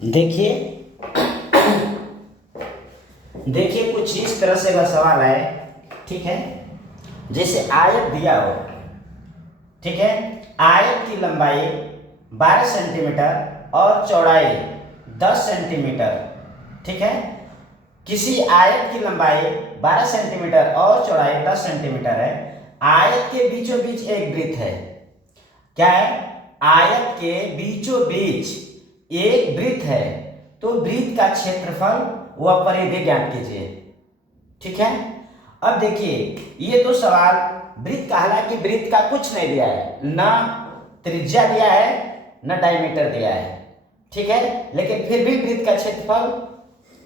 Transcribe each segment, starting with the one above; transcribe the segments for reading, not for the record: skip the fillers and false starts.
देखिए देखिए कुछ इस तरह से का सवाल है। ठीक है, जैसे आयत दिया हो। ठीक है, आयत की लंबाई 12 सेंटीमीटर और चौड़ाई 10 सेंटीमीटर। ठीक है, किसी आयत की लंबाई 12 सेंटीमीटर और चौड़ाई 10 सेंटीमीटर है। आयत के बीचों बीच एक वृत्त है। क्या है? आयत के बीचों बीच एक वृत्त है, तो वृत्त का क्षेत्रफल व परिधि ज्ञात कीजिए। ठीक है, अब देखिए ये तो सवाल वृत्त का, हालांकि वृत्त का कुछ नहीं दिया है, ना त्रिज्या दिया है ना डायमीटर दिया है। ठीक है, लेकिन फिर भी वृत्त का क्षेत्रफल,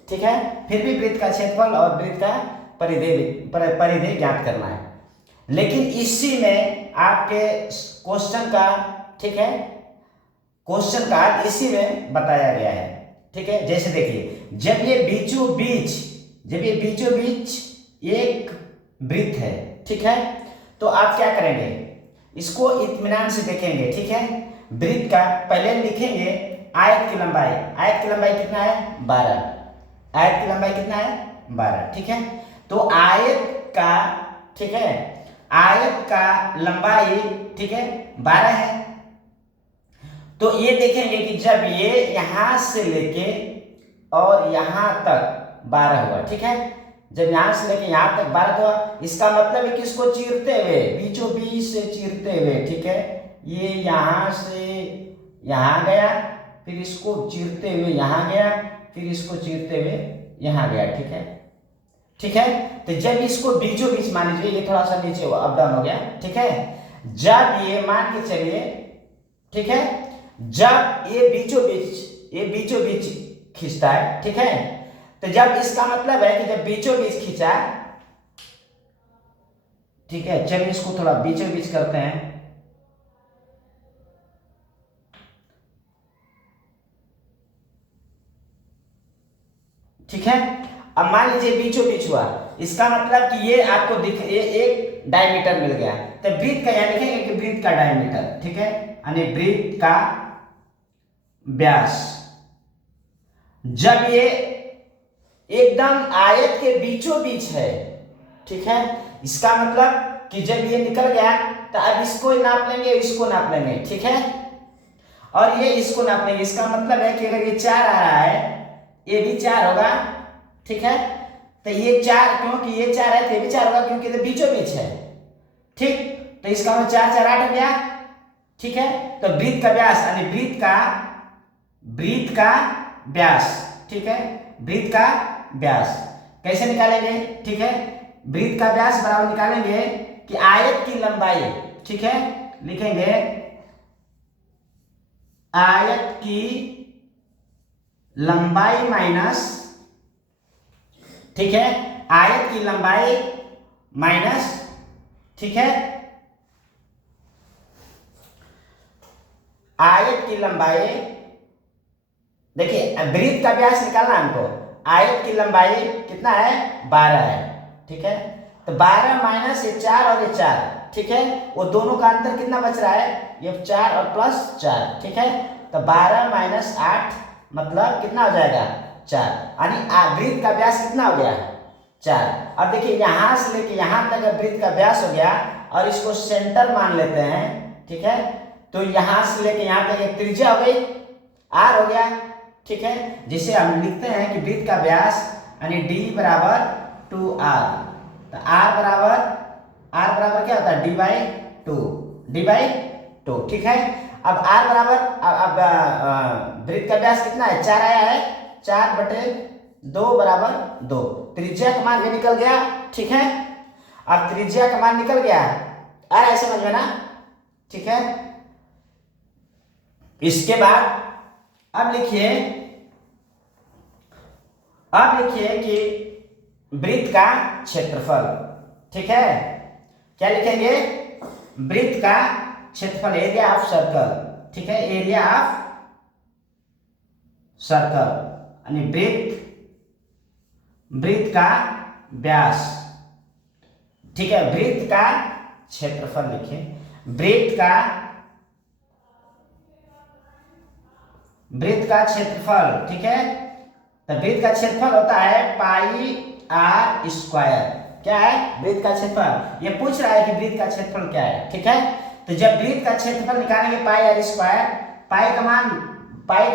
ठीक है, फिर भी वृत्त का क्षेत्रफल और वृत्त का परिधि ज्ञात करना है। लेकिन इसी में आपके क्वेश्चन का, ठीक है, क्वेश्चन का इसी में बताया गया है। ठीक है, जैसे देखिए जब ये बीचों बीच एक वृत्त है। ठीक है, तो आप क्या करेंगे, इसको इत्मीनान से देखेंगे। ठीक है, वृत्त का पहले लिखेंगे आयत की लंबाई कितना है? 12। आयत की लंबाई कितना है? 12। ठीक है, तो आयत का, ठीक है, आयत का लंबाई, ठीक है, 12 है। तो ये देखेंगे कि जब ये यहां से लेके और यहां तक 12 हुआ। ठीक है, जब यहां से लेके यहां तक 12 हुआ, इसका मतलब है कि इसको चीरते हुए, बीचों बीच से चीरते हुए, ठीक है, ये यहां से यहां गया, फिर इसको चीरते हुए यहां गया, फिर इसको चीरते हुए यहां गया। ठीक है, ठीक है, तो जब इसको बीचों बीच, मान लीजिए ये थोड़ा सा नीचे अप डाउन हो गया। ठीक है, जब ये मान के चलिए, ठीक है, जब ये बीचों बीच खींचता है। ठीक है, तो जब इसका मतलब है कि जब बीचों बीच खींचा, ठीक है, चलिए इसको थोड़ा बीचों बीच करते हैं। ठीक है, अब मान लीजिए बीचों बीच हुआ, इसका मतलब कि ये आपको ये एक डायमीटर मिल गया। तो वृत्त का यहां लिखेंगे कि वृत्त का डायमीटर, ठीक है, यानी वृत्त का व्यास। जब ये एकदम आयत के बीचों बीच है, ठीक है, इसका मतलब कि जब ये निकल गया तो अब इसको नाप लेंगे, इसको नाप लेंगे। ठीक है, और ये इसको नाप लेंगे। इसका मतलब है कि अगर ये 4 आ रहा है, ये भी 4 होगा। ठीक है, तो ये 4, क्योंकि ये 4 है तो ये भी 4 होगा, क्योंकि ये बीचों बीच है। ठीक, तो इसका मतलब 4 4 8 हो गया। ठीक है, तो वृत्त का व्यास, यानी वृत्त का व्यास, ठीक है, वृत्त का व्यास कैसे निकालेंगे? ठीक है, वृत्त का व्यास बराबर निकालेंगे कि आयत की लंबाई, ठीक है, लिखेंगे आयत की लंबाई माइनस, ठीक है, आयत की लंबाई माइनस, ठीक है, आयत की लंबाई, देखिए वृत्त का व्यास निकालना हमको, आयत की लंबाई कितना है? 12 है। ठीक है, तो 12 माइनस ये 4 और ये 4, ठीक है, वो दोनों का अंतर कितना बच रहा है? ये 4 और प्लस 4। ठीक है, तो 12 माइनस 8 मतलब कितना हो जाएगा? 4, यानी वृत्त का व्यास कितना हो गया? 4। अब देखिए यहां से लेके यहां तक वृत्त का व्यास हो गया, और इसको सेंटर मान लेते हैं। ठीक है, तो यहां से लेके यहां तक एक त्रिज्या हो गई, r हो गया। ठीक है, जिसे हम लिखते हैं कि वृत्त का व्यास यानी d बराबर 2r। तो r बराबर क्या होता है? d by two. ठीक है, अब r बराबर, अब वृत्त का व्यास कितना है? 4 आया है, 4/2 बराबर 2। त्रिज्या का मान भी निकल गया। ठीक है, अब त्रिज्या का मान निकल गया, आ रहा है समझ में ना? ठीक है, इसके बाद अब लिखिए कि वृत्त का क्षेत्रफल। ठीक है, क्या लिखेंगे? वृत्त का क्षेत्रफल, एरिया ऑफ सर्कल। ठीक है, एरिया ऑफ सर्कल यानी वृत्त का व्यास। ठीक है, वृत्त का क्षेत्रफल लिखिए, वृत्त का वृत्त का क्षेत्रफल, ठीक है। तो वृत्त का क्षेत्रफल होता है पाई आर स्क्वायर। क्या है? वृत्त का क्षेत्रफल। ये पूछ रहा है कि वृत्त का क्षेत्रफल क्या है, ठीक है। तो जब वृत्त का क्षेत्रफल निकालेंगे पाई आर स्क्वायर, पाई का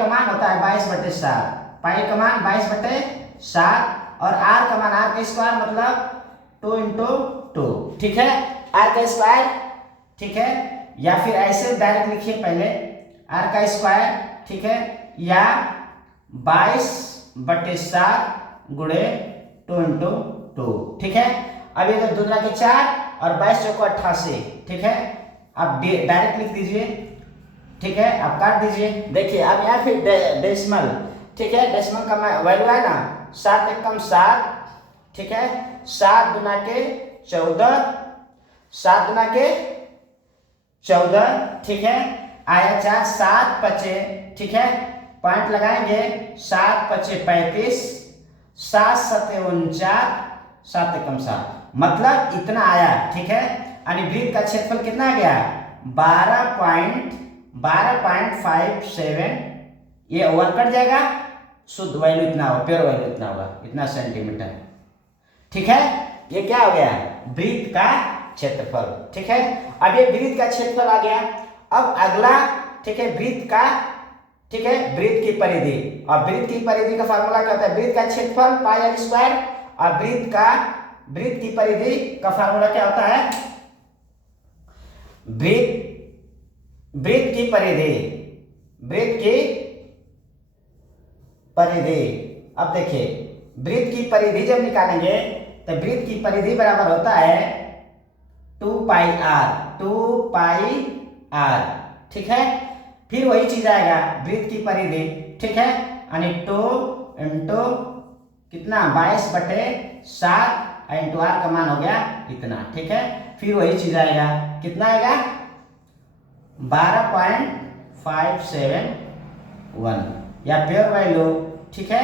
मान होता है 22/7, पाई का मान 22/7 और आर का मान, आर का स्क्वायर मतलब 2 × 2, ठीक है, आर का स्क्वायर, ठीक है। या फिर ऐसे डायरेक्ट लिखिए पहले आर का स्क्वायर, ठीक है, या 22/7 गुणे 2 × 2, ठीक है। अब ये तो 2 × 4 और 22 × 88, ठीक है। आप डायरेक्ट लिख दीजिए, ठीक है, आप काट दीजिए। देखिए अब यहाँ फिर डेसिमल, ठीक है, डेसिमल का वैल्यू है ना 7 × 7, ठीक है, 7 × 14, 7 × 14, ठीक है, आया 4, 7 × 5, ठीक है, पॉइंट लगाएंगे, 7 × 5 35, 7 × 7 49, 7 × 7 मतलब इतना आया, ठीक है। यानी वृत्त का क्षेत्रफल कितना आ गया? 12.57। ये ओवर कट जाएगा, शुद्ध वैल्यू इतना होगा, प्योर वैल्यू इतना होगा, इतना सेंटीमीटर, ठीक है। ये क्या हो गया? वृत्त का क्षेत्रफल, ठीक है। अब ये वृत्त का क्षेत्रफल आ गया। अब अगला, ठीक है, वृत्त का, ठीक है, वृत्त की परिधि। और वृत्त की परिधि का फार्मूला क्या होता है? वृत्त का क्षेत्रफल पाई आर स्क्वायर, और वृत्त की परिधि का फार्मूला क्या होता है? वृत्त की परिधि। अब देखिए वृत्त की परिधि जब निकालेंगे तो वृत्त की परिधि बराबर होता है 2πr, ठीक है। फिर वही चीज आएगा वृत्त की परिधि, ठीक है, यानी 2 × कितना 22/7 इंटू आर का मान हो गया इतना, ठीक है। फिर वही चीज आएगा, कितना आएगा? 12.571 या प्योर वैल्यू, ठीक है,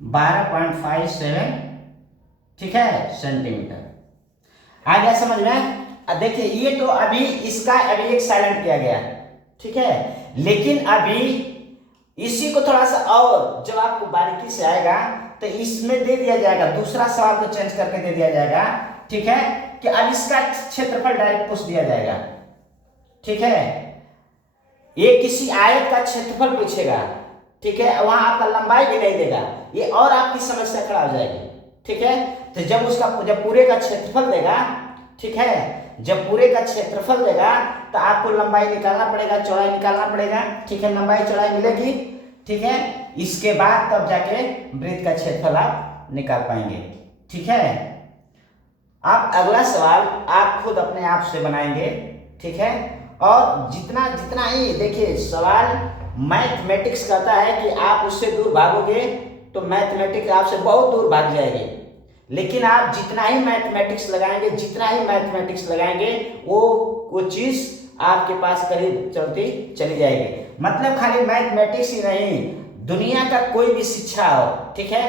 12.57, ठीक है, सेंटीमीटर। आ गया समझ में? देखिए ये तो अभी इसका अभी एक साइलेंट किया गया, ठीक है। लेकिन अभी इसी को थोड़ा सा और जब आपको बारीकी से आएगा तो इसमें दे दिया जाएगा, दूसरा सवाल को चेंज करके दे दिया जाएगा, ठीक है, कि अब इसका क्षेत्रफल डायरेक्ट पूछ दिया जाएगा, ठीक है। ये किसी आयत का क्षेत्रफल पूछेगा, ठीक है, वहां आपका लंबाई भी नहीं देगा, ये और आपकी समस्या खड़ा हो जाएगी, ठीक है। तो जब पूरे का क्षेत्रफल देगा, ठीक है, जब पूरे का क्षेत्रफल देगा तो आपको लंबाई निकालना पड़ेगा, चौड़ाई निकालना पड़ेगा, ठीक है, लंबाई चौड़ाई मिलेगी, ठीक है। इसके बाद तब जाके वृत्त का क्षेत्रफल आप निकाल पाएंगे, ठीक है। आप अगला सवाल आप खुद अपने आप से बनाएंगे, ठीक है। और जितना ही देखिए सवाल मैथमेटिक्स कहता है कि आप उससे दूर भागोगे तो मैथमेटिक्स आपसे बहुत दूर भाग जाएगी, लेकिन आप जितना ही मैथमेटिक्स लगाएंगे वो चीज आपके पास करीब चलती चली जाएगी। मतलब खाली मैथमेटिक्स ही नहीं, दुनिया का कोई भी शिक्षा हो, ठीक है,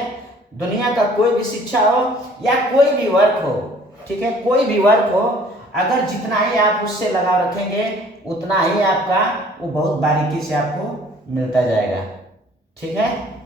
दुनिया का कोई भी शिक्षा हो या कोई भी वर्क हो, ठीक है, कोई भी वर्क हो, अगर जितना ही आप उससे लगाव रखेंगे उतना ही आपका वो बहुत बारीकी से आपको मिलता जाएगा, ठीक है।